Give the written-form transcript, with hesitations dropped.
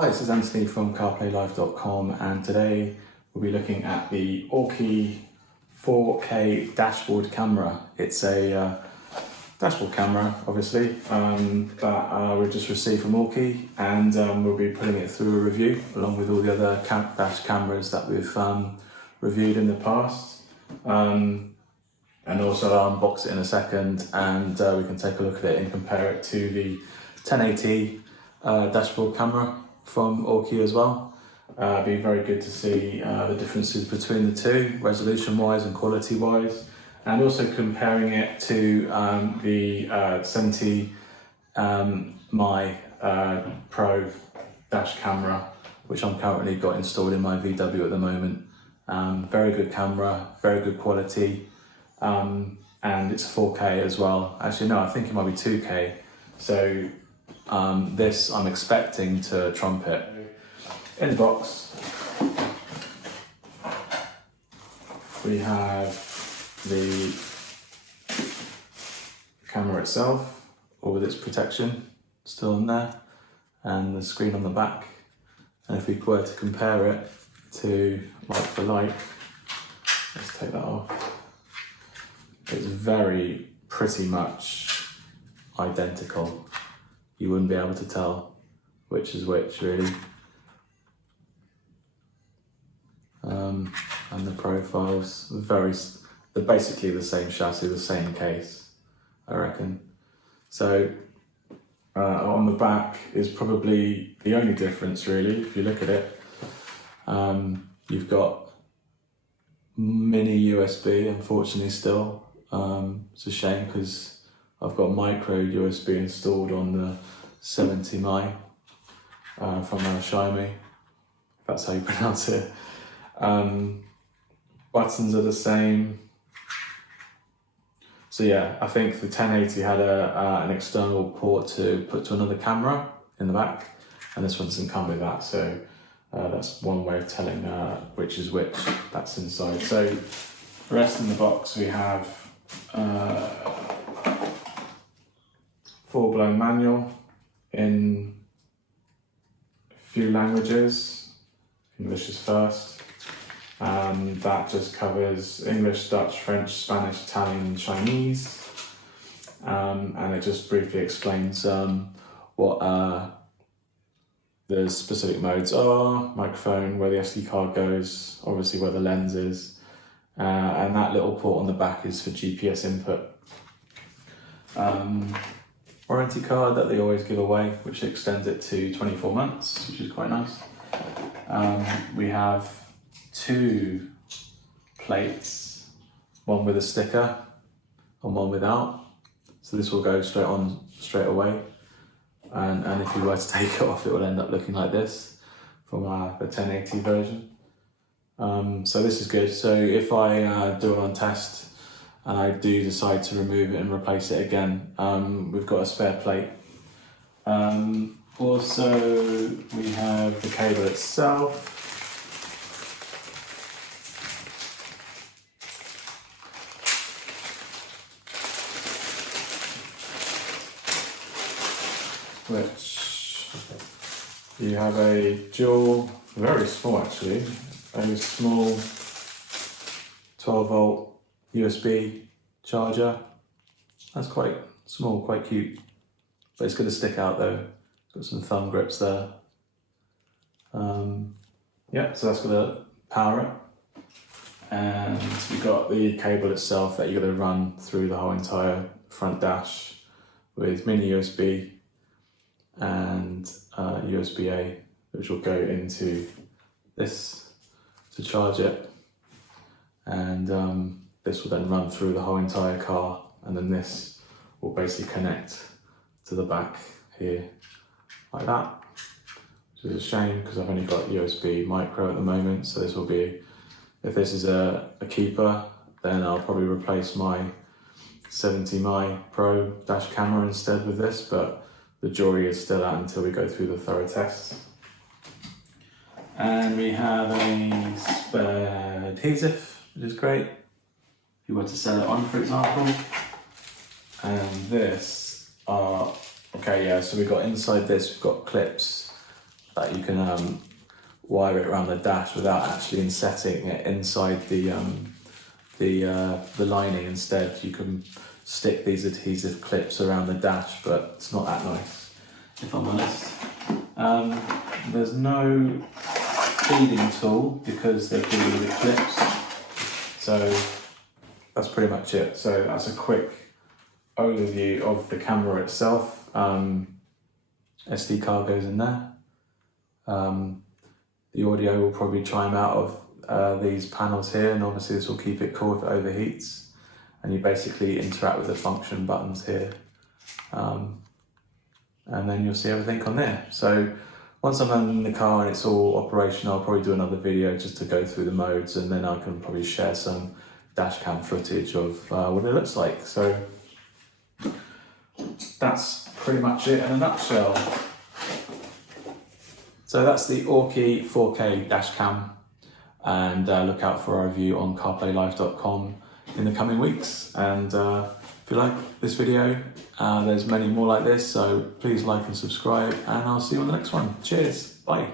Hi, this is Anthony from CarPlayLive.com, and today we'll be looking at the Aukey 4K dashboard camera. It's a dashboard camera, obviously, that we've just received from Aukey, and we'll be putting it through a review along with all the other dash cameras that we've reviewed in the past. And also I'll unbox it in a second, and we can take a look at it and compare it to the 1080 dashboard camera from Aukey as well. It'd be very good to see the differences between the two, resolution wise and quality wise, and also comparing it to the 70 my Pro dash camera, which I'm currently got installed in my VW at the moment. Very good camera, very good quality, and it's 4K as well. Actually no, I think it might be 2K. So this I'm expecting to trump it. In the box we have the camera itself, all with its protection still on there, and the screen on the back. And if we were to compare it to like for like, let's take that off, it's very pretty much identical. You wouldn't be able to tell which is which, really. And the profiles, they're basically the same chassis, the same case, I reckon. So on the back is probably the only difference, really, if you look at it. You've got mini USB, unfortunately, still. It's a shame because I've got micro USB installed on the 70 my from Xiaomi, if that's how you pronounce it. Buttons are the same. So yeah, I think the 1080 had an external port to put to another camera in the back, and this one doesn't come with that. So that's one way of telling which is which that's inside. So the rest in the box we have full-blown manual in a few languages. English is first. That just covers English, Dutch, French, Spanish, Italian, and Chinese. And it just briefly explains what the specific modes are, microphone, where the SD card goes, obviously where the lens is, and that little port on the back is for GPS input. Warranty card that they always give away, which extends it to 24 months, which is quite nice. We have two plates, one with a sticker and one without. So this will go straight on straight away. And if you were to take it off, it will end up looking like this from the 1080 version. So this is good. So if I do it on test and I do decide to remove it and replace it again, we've got a spare plate. Also, we have the cable itself. Which you have a dual, very small actually, a small 12 volt USB charger. That's quite small, quite cute, but it's going to stick out though. It's got some thumb grips there. Yeah, so that's going to power it. And you've got the cable itself that you're going to run through the whole entire front dash with mini USB and USB-A, which will go into this to charge it, and this will then run through the whole entire car, and then this will basically connect to the back here like that, which is a shame because I've only got USB micro at the moment. So this will be, if this is a keeper, then I'll probably replace my 70 my Pro dash camera instead with this, but the jury is still out until we go through the thorough tests. And we have a spare adhesive, which is great if you were to sell it on, for example. And this are, okay, yeah, so we've got inside this, we've got clips that you can wire it around the dash without actually insetting it inside the lining. Instead, you can stick these adhesive clips around the dash, but it's not that nice, if I'm honest. There's no feeding tool because they're giving you the clips, so that's pretty much it. So that's a quick overview of the camera itself. SD card goes in there. The audio will probably chime out of these panels here, and obviously this will keep it cool if it overheats. And you basically interact with the function buttons here. And then you'll see everything on there. So once I'm in the car and it's all operational, I'll probably do another video just to go through the modes, and then I can probably share some dash cam footage of what it looks like. So that's pretty much it in a nutshell. So that's the Aukey 4K dash cam, and look out for our review on CarPlayLive.com in the coming weeks. And if you like this video, there's many more like this, so please like and subscribe, and I'll see you on the next one. Cheers, bye.